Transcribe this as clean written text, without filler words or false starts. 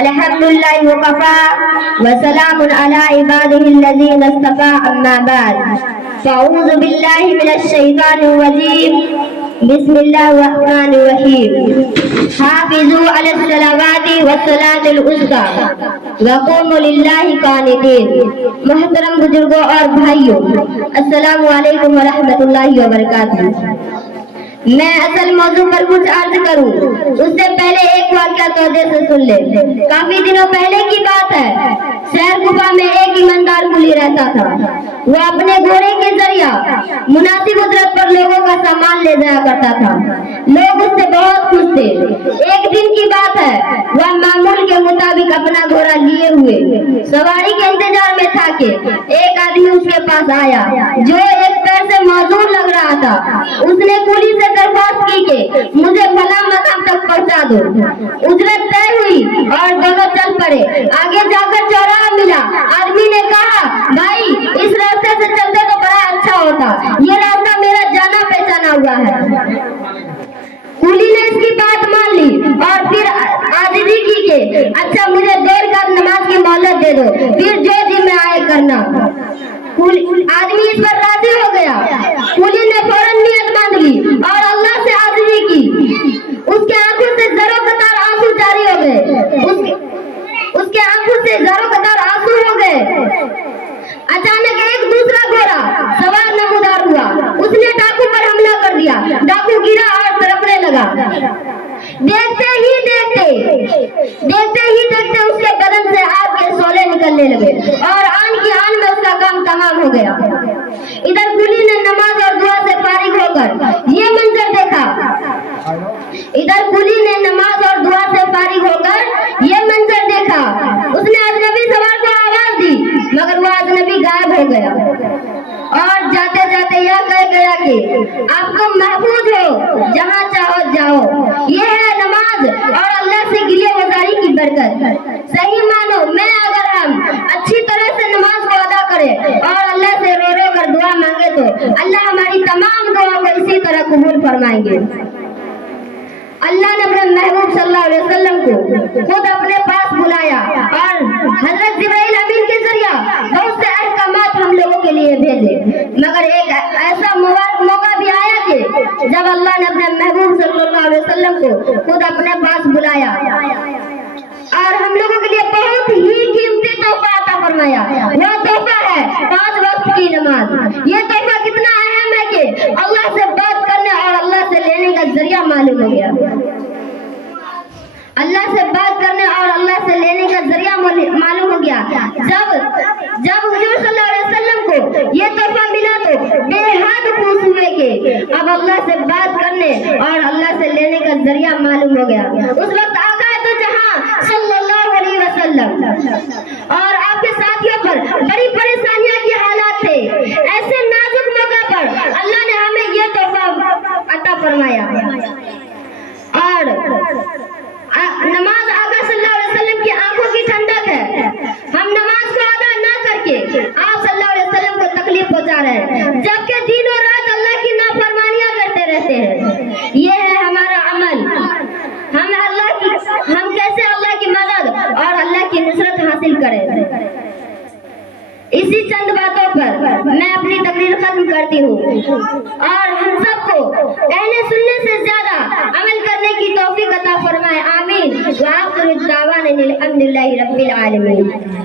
الحمدللہ وکفا وسلام علی عبادہ الذین اصطفى اما بعد فاعوذ باللہ من الشیطان الرجیم بسم اللہ الرحمن الرحیم حافظوا علی الصلوات والصلاة الوسطی وقوموا للہ قانتین۔ محترم بزرگوں اور بھائیوں، السلام علیکم ورحمۃ اللہ وبرکاتہ۔ میں اصل موضوع پر کچھ عرض کروں اس سے پہلے ایک واقعہ توجہ سے سن لے۔ کافی دنوں پہلے کی بات ہے، شہر کوفہ میں ایک ایماندار قلی رہتا تھا۔ وہ اپنے گھوڑے کے ذریعہ مناسب اجرت پر لوگوں کا سامان لے جایا کرتا تھا۔ لوگ اس سے بہت خوش تھے۔ ایک دن کی بات ہے، وہ معمول کے مطابق اپنا گھوڑا لیے ہوئے سواری کے انتظار میں تھا کہ ایک آدمی اس کے پاس آیا جو ایک پیر سے معذور لگ رہا تھا۔ اس نے قلی سے درخواست کی کہ مجھے فلاں مقام تک پہنچا دو۔ اجرت طے ہوئی اور دونوں چل پڑے۔ آگے جا کر چوراہا ملا۔ آدمی نے کہا، بھائی اس راستے سے چلتے تو بڑا اچھا ہوتا، یہ راستہ میرا جانا پہچانا ہوا ہے۔ قلی نے اس کی بات مان لی اور پھر عاجزی کی کہ اچھا مجھے دیر کا نماز کی مہلت دے دو، پھر جو جی میں آئے کرنا۔ آدمی اس پر راضی ہو گیا۔ قلی نے فوراً نیت باندھ لی اور اللہ سے عاجزی کی۔ اس کے آنکھوں سے زروں قطار آنسو جاری ہو گئے۔ اس کے آنکھوں سے زروں قطار آنسو ہو گئے۔ اچانک ایک دوسرا گھوڑا سوار نمودار ہوا۔ اس نے ڈاکو پر حملہ کر دیا۔ ڈاکو گرا اور تڑپنے لگا۔ دیکھتے ہی دیکھتے اس کے بدن سے آگ کے شعلے نکلنے لگے اور آن کی آن میں اس کا کام تمام ہو گیا۔ ادھر قلی نے نماز اور دعا سے فارغ ہو کر یہ منظر دیکھا۔ اس نے اجنبی سوار کو آواز دی مگر وہ اجنبی غائب ہو گیا اور جاتے جاتے یہ کہہ گیا کہ آپ کو محفوظ ہو، جہاں چاہو جاؤ۔ یہ ہے نماز اور اللہ سے گریہ گزاری کی برکت۔ صحیح مانو میں اگر ہم اچھی طرح سے نماز کو ادا کریں اور اللہ سے رو رو کر دعا مانگے تو اللہ ہماری تمام دعاؤں کو اسی طرح قبول فرمائیں گے۔ اللہ نے اپنے محبوب صلی اللہ علیہ وسلم کو خود اپنے پاس بلایا اور حضرت جبرائیل امین کے ذریعہ بہت سے احکامات ہم لوگوں کے لیے بھیجے، مگر ایک ایسا مبارک موقع بھی آیا کہ جب اللہ نے اپنے محبوب صلی اللہ علیہ وسلم کو خود اپنے پاس بلایا اور ہم لوگوں کے لیے بہت ہی قیمتی تحفہ عطا فرمایا۔ وہ تحفہ ہے 5 وقت کی نماز۔ یہ تحفہ کتنا اہم ہے کہ اللہ سے بات کرنے اور اللہ سے لینے کا ذریعہ معلوم ہو گیا۔ اللہ سے بات کرنے اور اللہ سے لینے کا ذریعہ معلوم ہو گیا۔ جب حضور صلی اللہ علیہ وسلم کو یہ تحفہ ملا تو بے حد خوش ہوئے کہ اب اللہ سے بات کرنے اور اللہ سے لینے کا ذریعہ معلوم ہو گیا۔ اس وقت آقا تو جہاں صلی اللہ علیہ وسلم اور آپ کے ساتھیوں پر بڑی پریشانیاں کی حالات تھے۔ ایسے نازک موقع پر اللہ نے ہمیں یہ تحفہ عطا فرمایا۔ اور نماز آقا صلی اللہ علیہ وسلم کی آنکھوں کی ٹھنڈک ہے۔ ہم نماز کو ادا نہ کر کے آپ صلی اللہ علیہ وسلم کو تکلیف پہنچا رہے ہیں، جبکہ دن و رات اللہ کی نافرمانیاں کرتے رہتے ہیں۔ یہ ہے ہمارا عمل۔ ہم کیسے اللہ کی مدد اور اللہ کی نصرت حاصل کریں؟ اسی چند باتوں پر میں اپنی تقریر ختم کرتی ہوں اور ہم سب کو کہنے سننے سے زیادہ عمل کرنے کی توفیق عطا فرمائے، آمین۔ وآخر دعوانا الحمدللہ رب العالمین۔